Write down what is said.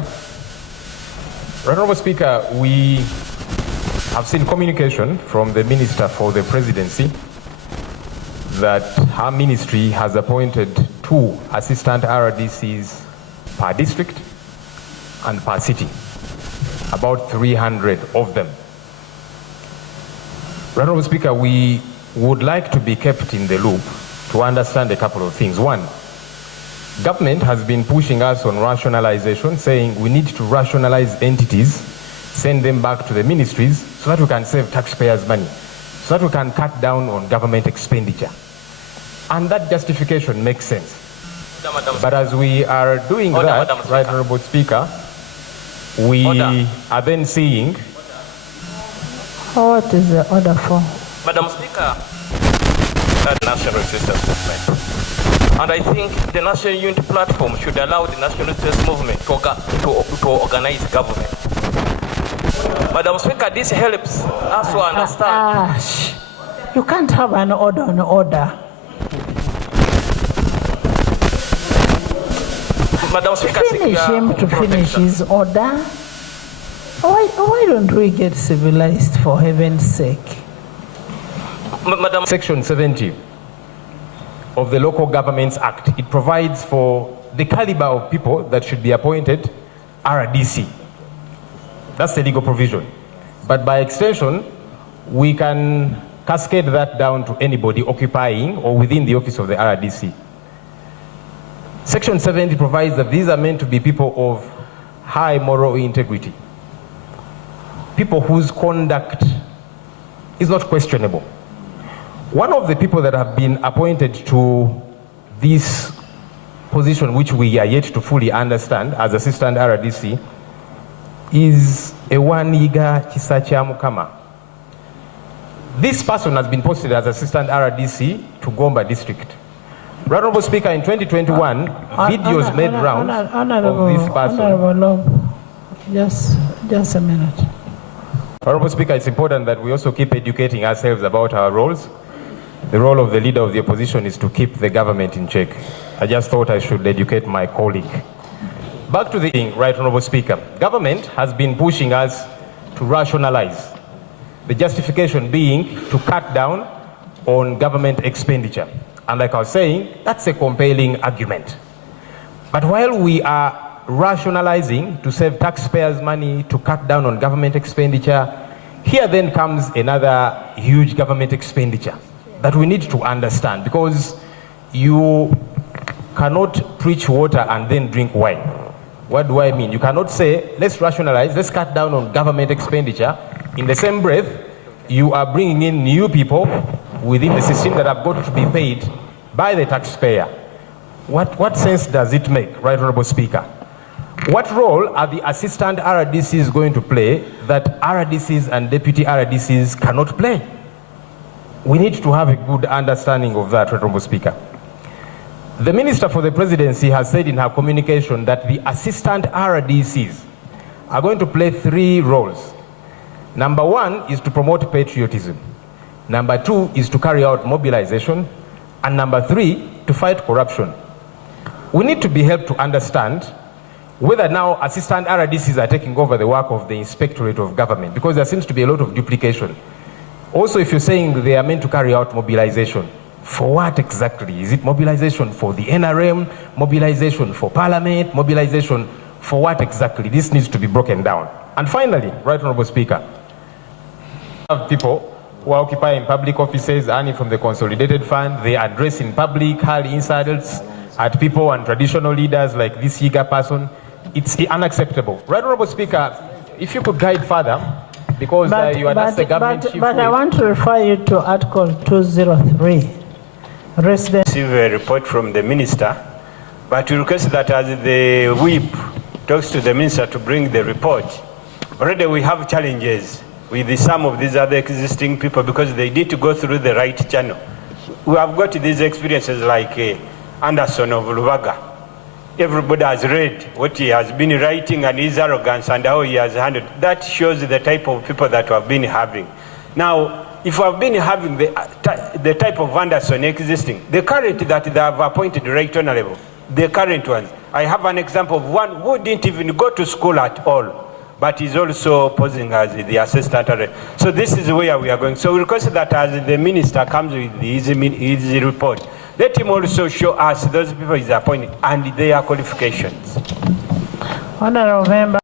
Speaker. Right Honourable Speaker, we have seen communication from the Minister for the Presidency that her ministry has appointed 2 assistant RDCs per district and per city, about 300 of them. Right Honourable Speaker, we would like to be kept in the loop to understand a couple of things. One, government has been pushing us on rationalization, saying we need to rationalize entities, send them back to the ministries so that we can save taxpayers' money, so that we can cut down on government expenditure. And that justification makes sense. But as we are doing that, Right Honourable Speaker, we are then seeing... What is the order for? Madam Speaker, that national resistance movement. And I think the National Unity Platform should allow the national resistance movement to organize government. Madam Speaker, this helps us to understand. You can't have an order on order. Madam Speaker, finish him to finish his order. Why don't we get civilized, for heaven's sake? Madam, Section 70 of the Local Governments Act, it provides for the caliber of people that should be appointed RDC. That's the legal provision. But by extension, we can cascade that down to anybody occupying or within the office of the RDC. Section 70 provides that these are meant to be people of high moral integrity, people whose conduct is not questionable. One of the people that have been appointed to this position, which we are yet to fully understand as assistant RDC, is Ewaniga Kisacha Mukama. This person has been posted as assistant RDC to Gomba district. Right Honourable Speaker, in 2021, videos made rounds of this person. Honourable, just a minute. Honourable Speaker, it's important that we also keep educating ourselves about our roles. The role of the leader of the opposition is to keep the government in check. I just thought I should educate my colleague. Back to the thing, Right Honourable Speaker. Government has been pushing us to rationalize. The justification being to cut down on government expenditure. And like I was saying, that's a compelling argument. But while we are rationalizing to save taxpayers' money, to cut down on government expenditure, here then comes another huge government expenditure that we need to understand, because you cannot preach water and then drink wine. What do I mean? You cannot say, let's rationalize, let's cut down on government expenditure. In the same breath, you are bringing in new people within the system that have got to be paid by the taxpayer. What sense does it make, Right Honourable Speaker? What role are the assistant RDCs going to play that RDCs and deputy RDCs cannot play? We need to have a good understanding of that, Right Honourable Speaker. The Minister for the Presidency has said in her communication that the assistant RDCs are going to play 3 roles. Number 1 is to promote patriotism. Number 2 is to carry out mobilization. And number 3, to fight corruption. We need to be helped to understand whether now assistant RDCs are taking over the work of the Inspectorate of Government, because there seems to be a lot of duplication. Also, if you're saying they are meant to carry out mobilization, for what exactly? Is it mobilization for the NRM, mobilization for Parliament, mobilization for what exactly? This needs to be broken down. And finally, Right Honourable Speaker, have people who are occupying public offices, earning from the Consolidated Fund, they address in public, hurl insults at people and traditional leaders like this Yiga person. It's unacceptable. Right Honourable Speaker, if you could guide further, because you are not the government chief. But I want to refer you to Article 203. Receive a report from the Minister, but we request that as the whip talks to the Minister to bring the report. Already we have challenges with some of these other existing people because they need to go through the right channel. We have got these experiences like Anderson of Lubaga. Everybody has read what he has been writing and his arrogance and how he has handled. That shows the type of people that we have been having. Now, if we have been having the type of Anderson existing, the current that they have appointed right honorable, the current ones, I have an example of one who didn't even go to school at all, but is also posing as the assistant. So this is where we are going. So we request that as the minister comes with his report, let him also show us those people he's appointing and their qualifications. Honorable Member.